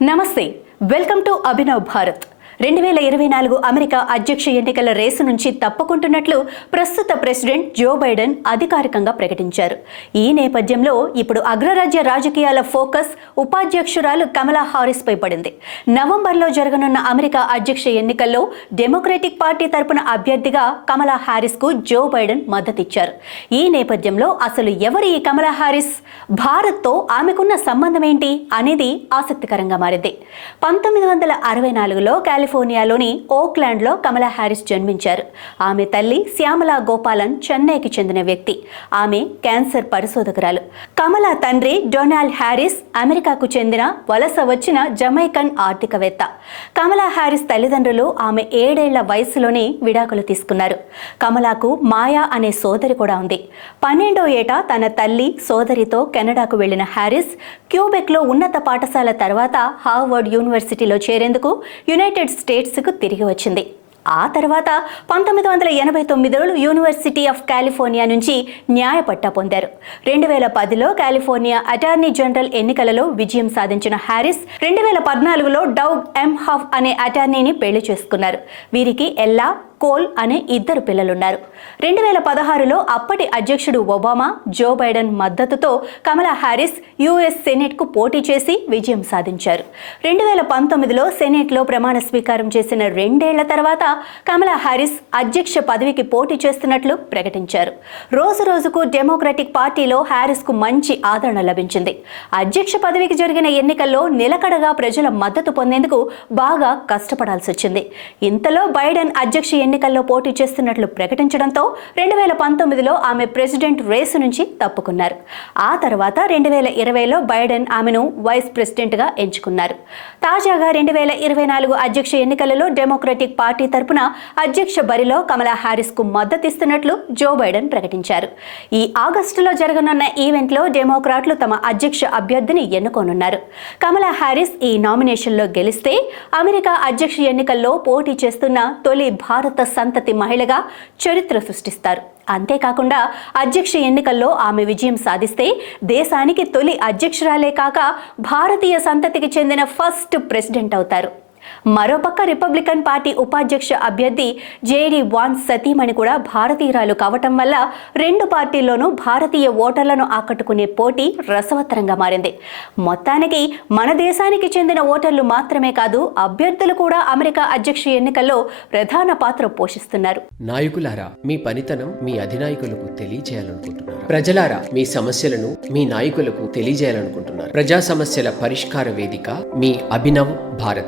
నమస్తే, welcome to Abhinav Bharat. 2024 America అధ్యక్ష ఎన్నికల రేసు నుంచి తప్పుకుంటున్నట్లు ప్రస్తుత ప్రెసిడెంట్ జో బైడెన్ అధికారికంగా ప్రకటించారు. ఈ నేపథ్యంలో ఇప్పుడు అగ్రరాజ్య రాజకీయాల ఫోకస్ ఉపాధ్యక్షురాలు కమలా హారిస్ పై పడింది. నవంబర్లో జరగనున్న అమెరికా అధ్యక్ష ఎన్నికల్లో డెమోక్రటిక్ పార్టీ తరపున అభ్యర్థిగా కమలా హారిస్ కు జో బైడెన్ మద్దతిచ్చారు. ఈ నేపథ్యంలో అసలు ఎవరి ఈ కమలా హారిస్, భారత్తో ఆమెకున్న సంబంధం ఏంటి అనేది ఆసక్తికరంగా మారింది. 1964లో కాలిఫోర్నియాలోని ఓక్లాండ్లో కమలా హారిస్ జన్మించారు. ఆమె తల్లి శ్యామలా గోపాలన్ చెన్నైకి చెందిన వ్యక్తి. ఆమె క్యాన్సర్ పరిశోధకురాలు. కమలా తండ్రి డొనాల్డ్ హారిస్ అమెరికాకు చెందిన వలస వచ్చిన జమైకన్ ఆర్థికవేత్త. కమలా హారిస్ తల్లిదండ్రులు ఆమె 7 ఏళ్ల వయసులోనే విడాకులు తీసుకున్నారు. కమలాకు మాయా అనే సోదరి కూడా ఉంది. 12వ ఏట తన తల్లి సోదరితో కెనడాకు వెళ్లిన హారిస్ క్యూబెక్లో ఉన్నత పాఠశాల తర్వాత హార్వర్డ్ యూనివర్సిటీలో చేరేందుకు యునైటెడ్ స్టేట్స్కు తిరిగి వచ్చింది. ఆ తర్వాత 1989లో యూనివర్సిటీ ఆఫ్ కాలిఫోర్నియా నుంచి న్యాయ పట్టా పొందారు. 2010లో కాలిఫోర్నియా అటార్నీ జనరల్ ఎన్నికలలో విజయం సాధించిన హారిస్ 2014లో డౌగ్ ఎంహాఫ్ అనే అటార్నీని పెళ్లి చేసుకున్నారు. వీరికి ఎల్లా కోల్ అనే 2 పిల్లలున్నారు. 2016లో అప్పటి అధ్యక్షుడు ఒబామా, జో బైడెన్ మద్దతుతో కమలా హారిస్ యుఎస్ సెనెట్కు పోటీ చేసి విజయం సాధించారు. 2019లో సెనెట్లో ప్రమాణ స్వీకారం చేసిన 2 ఏళ్ల తర్వాత కమలా హారిస్ అధ్యక్ష పదవికి పోటీ చేస్తున్నట్లు ప్రకటించారు. రోజు రోజుకు డెమోక్రటిక్ పార్టీలో హారిస్కు మంచి ఆదరణ లభించింది. అధ్యక్ష పదవికి జరిగిన ఎన్నికల్లో నిలకడగా ప్రజల మద్దతు పొందేందుకు బాగా కష్టపడాల్సి వచ్చింది. ఇంతలో బైడెన్ అధ్యక్ష ఎన్నికల్లో పోటీ చేస్తున్నట్లు ప్రకటించడంతో 2019లో ఆమె ప్రెసిడెంట్ రేసు నుంచి తప్పుకున్నారు. ఆ తర్వాత 2020లో బైడెన్ ఆమెను వైస్ ప్రెసిడెంట్గా ఎంచుకున్నారు. తాజాగా 2024 అధ్యక్ష ఎన్నికలలో డెమోక్రటిక్ పార్టీ తరపున అధ్యక్ష బరిలో కమలా హారిస్కు మద్దతిస్తున్నట్లు జో బైడెన్ ప్రకటించారు. ఈ ఆగస్టులో జరగనున్న ఈవెంట్లో డెమోక్రాట్లు తమ అధ్యక్ష అభ్యర్థిని ఎన్నుకోనున్నారు. కమలా హారిస్ ఈ నామినేషన్లో గెలిస్తే అమెరికా అధ్యక్ష ఎన్నికల్లో పోటీ చేస్తున్న తొలి భారత సంతతి మహిళగా చరిత్ర సృష్టిస్తారు. అంతేకాకుండా అధ్యక్ష ఎన్నికల్లో ఆమె విజయం సాధిస్తే దేశానికి తొలి అధ్యక్షురాలే కాక భారతీయ సంతతికి చెందిన ఫస్ట్ ప్రెసిడెంట్ అవుతారు. మరోపక్క రిపబ్లికన్ పార్టీ ఉపాధ్యక్ష అభ్యర్థి జేడీ వాన్స్ సతీమణి కూడా భారతీయురాలు కావటం వల్ల 2 పార్టీల్లోనూ భారతీయ ఓటర్లను ఆకట్టుకునే పోటీ రసవత్తరంగా మారింది. మొత్తానికి మన దేశానికి చెందిన ఓటర్లు మాత్రమే కాదు, అభ్యర్థులు కూడా అమెరికా అధ్యక్ష ఎన్నికల్లో ప్రధాన పాత్ర పోషిస్తున్నారు. నాయకులారా, మీ పనితనం మీ అధినాయకులకు తెలియజేయాలనుకుంటున్నారు. ప్రజలారా, మీ సమస్యలను మీ నాయకులకు తెలియజేయాలనుకుంటున్నారు. ప్రజా సమస్యల పరిష్కార వేదిక మీ అభినవ్ భారత్.